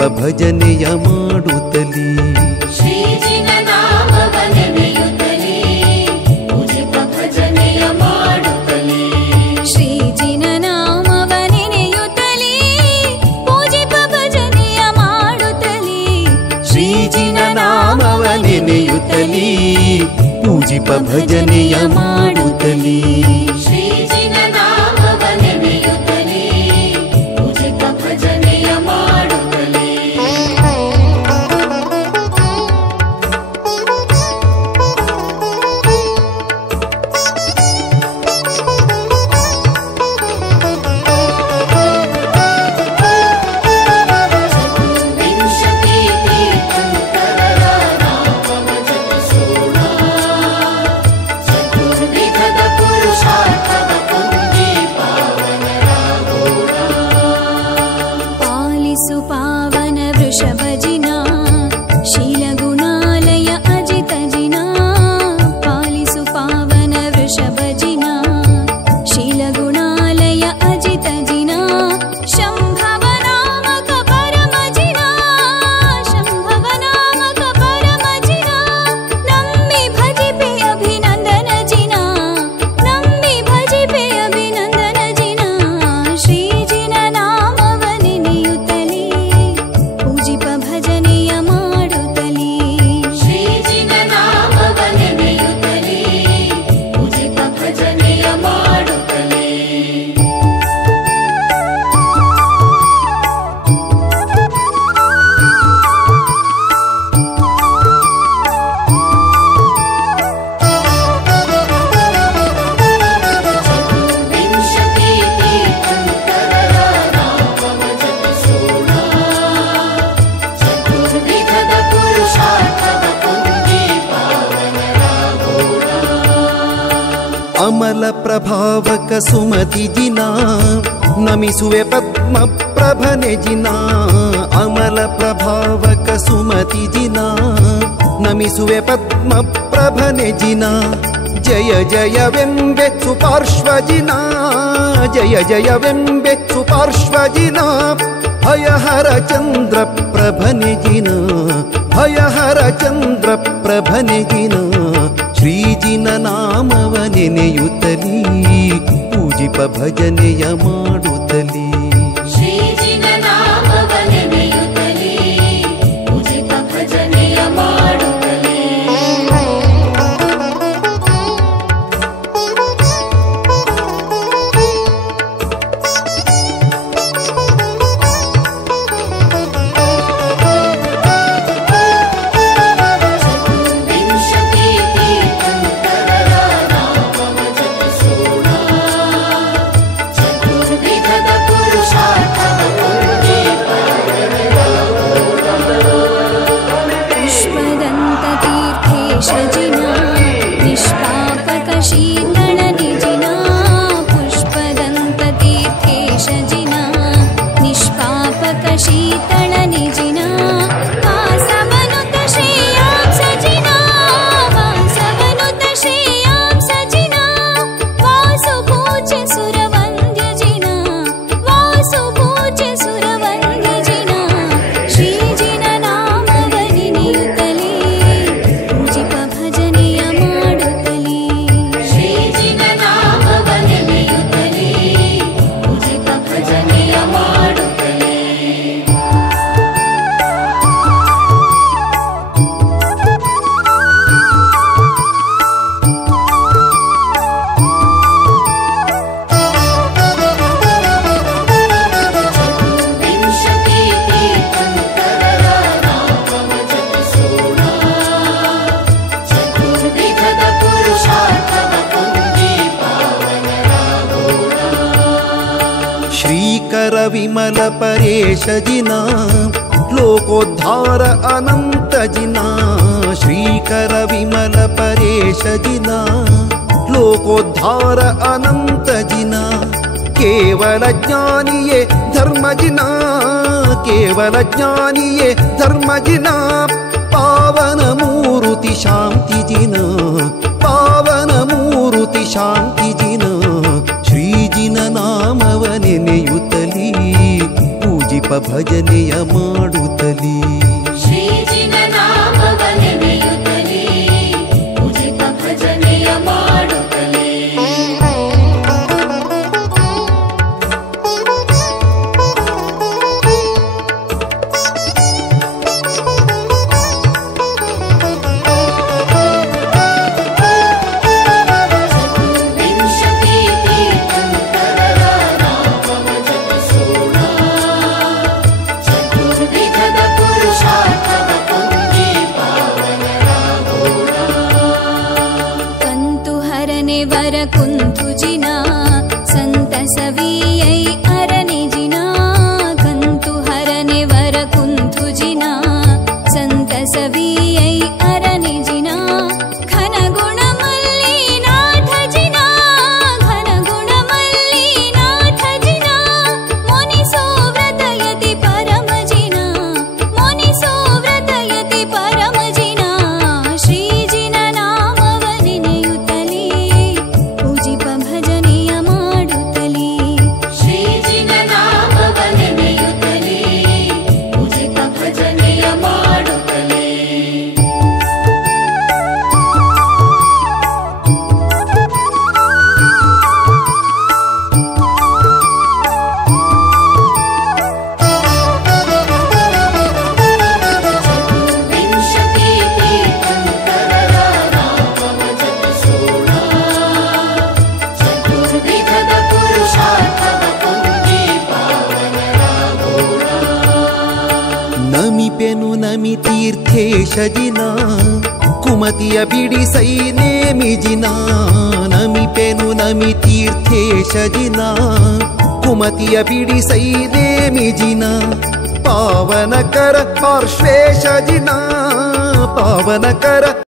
ಭಜನೆಯ ಮಾಡುತ್ತಲೀ ಶ್ರೀಜಿನ ನಾಮವ ನೆನೆಯುತ್ತಲೇ ಪೂಜಿಪ ಭಜನೆಯ ಮಾಡುತ್ತಲೇ ಶ್ರೀಜಿನ ನಾಮವ ನೆನೆಯುತ್ತಲೇ ಪೂಜಿಪ ಭಜನೆಯ ಮಾಡುತ್ತಲೇ ಶ್ರೀಜಿನ ನಾಮವ ನೆನೆಯುತ್ತಲೀ ಪೂಜಿಪ ಭಜನೆಯ ಮಾಡುತ್ತಲೀ ಶ್ರೀಜಿನ ನಾಮವ ನೆನೆಯುತ್ತಲೇ ಪೂಜಿಪ ಭಜನೆಯ ಮಾಡುತ್ತಲೇ ಚತುರ್ವಿಂಶತಿ ತೀರ್ಥಂಕರರ ನಾಮವ ಜಪಿಸೋಣ ಚತುರ್ವಿಧದ ಪುರುಷಾರ್ಥವ ಪುಂಜಿ ಪಾವನರಾಗೋಣ ಪಾಲಿಸು ಪಾವನ ವೃಷಭಜಿನ ಶೀಲಗುಣಾಲಯ ಅಜಿತ ಜಿನ ಪಾಲಿಸು ಪಾವನ ವೃಷಭಜಿನ ಶೀಲಗುಣಾಲಯ ಅಜಿತ ಜಿನ ಶಂಭವ ನಾಮಕ ಪರಮ ಜಿನ ಶಂಭವ ನಾಮಕ ಪರಮ ಜಿನ ನಮ್ಮಿ ಭಜಿಪೆ ಅಭಿನಂದನ ಜಿನ ನಮ್ಮಿ ಭಜಿಪೆ ಅಭಿನಂದನ ಜಿನ ಶ್ರೀಜಿನ ನಾಮವ ನೆನೆಯುತ್ತಲೇ ಪೂಜಿಪ ಭಜನೆಯ ಮಾಡುತ್ತಲೇ ಶ್ರೀಜಿನ ನಾಮವ ನೆನೆಯುತ್ತಲೇ ಪೂಜಿಪ ಭಜನೆಯ ಮಾಡುತ್ತಲೇ ಚತುರ್ವಿಂಶತಿ ತೀರ್ಥಂಕರರ ನಾಮವ ಜಪಿಸೋಣ ಚತುರ್ವಿಧದ ಪುರುಷಾರ್ಥವ ಪುಂಜಿ ಪಾವನರಾಗೋಣ ಅಮಲ ಪ್ರಭಾವಕ ಸುಮತಿ ಜಿನ ನಮಿಸುವೆ ಪದ್ಮ ಪ್ರಭನೆ ಜಿನ ಅಮಲ ಪ್ರಭಾವಕ ಸುಮತಿ ಜಿನ ನಮಿಸುವೆ ಪದ್ಮ ಪ್ರಭನೆ ಜಿನ ಜಯ ಜಯವೆಂಬೆ ಸುಪಾರ್ಶ್ವಜಿನ ಜಯ ಜಯವೆಂಬೆ ಸುಪಾರ್ಶ್ವಜಿನ ಭಯಹರ ಚಂದ್ರ ಪ್ರಭನೆ ಜಿನ ಭಯಹರ ಚಂದ್ರ ಪ್ರಭನೆ ಜಿನ ಶ್ರೀಜಿನ ನಾಮವ ನೆನೆಯುತ್ತಲೀ ಪೂಜಿಪ ಭಜನೆಯ ಮಾಡುತ್ತಲೀ ಶ್ರೀಜಿನ ನಾಮವ ನೆನೆಯುತ್ತಲೇ ಪೂಜಿಪ ಭಜನೆಯ ಮಾಡುತ್ತಲೇ ಚತುರ್ವಿಂಶತಿ ತೀರ್ಥಂಕರರ ನಾಮವ ಜಪಿಸೋಣ ಚತುರ್ವಿಧದ ಪುರುಷಾರ್ಥವ ಪುಂಜಿ ಪಾವನರಾಗೋಣ पुष्पदन्त तीर्थेश जिना निष्पापक शीतल निजिना पुष्पदन्त तीर्थेश जिना निष्पापक शीतल निजिना वासवनुत श्रेयां सजिना वासवनुत श्रेयां सजिना वासुपूज्य सुरवन्द्य जिना वासुपूज्य सुरवन्द्य जिना ಶ್ರೀಜಿನ ನಾಮವ ನೆನೆಯುತ್ತಲೇ ಪೂಜಿಪ ಭಜನೆಯ ಮಾಡುತ್ತಲೇ ಶ್ರೀಜಿನ ನಾಮವ ನೆನೆಯುತ್ತಲೇ ಪೂಜಿಪ ಭಜನೆಯ ಮಾಡುತ್ತಲೇ ಚತುರ್ವಿಂಶತಿ ತೀರ್ಥಂಕರರ ನಾಮವ ಜಪಿಸೋಣ ಚತುರ್ವಿಧದ ಪುರುಷಾರ್ಥವ ಪುಂಜಿ ಪಾವನರಾಗೋಣ ಶ್ರೀಕರ ವಿಮಲ ಪರೇಶ ಜಿನ ಲೋಕೋದ್ಧಾರ ಅನಂತ ಜಿನ ಶ್ರೀಕರ ವಿಮಲ ಪರೇಶ ಜಿನ ಲೋಕೋದ್ಧಾರ ಅನಂತ ಜಿನ ಕೇವಲ ಜ್ಞಾನಿಯೇ ಧರ್ಮ ಜಿನ ಕೇವಲ ಜ್ಞಾನಿಯೇ ಧರ್ಮ ಜಿನ ಪಾವನ ಮೂರುತಿ ಶಾಂತಿ ಜಿನ ಪಾವನ ಮೂರುತಿ ಶಾಂತಿ ಜಿನ ಶ್ರೀಜಿನ ನಾಮವ ನೆನೆಯುತ್ತಲೀ ಪೂಜಿಪ ಭಜನೆಯ ಮಾಡುತ್ತ ನಮಿಪೆನು ನಮಿ ತೀರ್ಥೇಶ ಜಿನ ಕುಮತಿಯ ಬಿಡಿಸೈ ನೇಮಿಜಿನ ನಮಿಪೆನು ನಮಿ ತೀರ್ಥೇಶ ಜಿನ ಕುಮತಿಯ ಬಿಡಿಸೈ ನೇಮಿಜಿನ ಪಾವನಕರ ಪಾರ್ಶ್ವೇಶ ಜಿನ ಪಾವನಕರ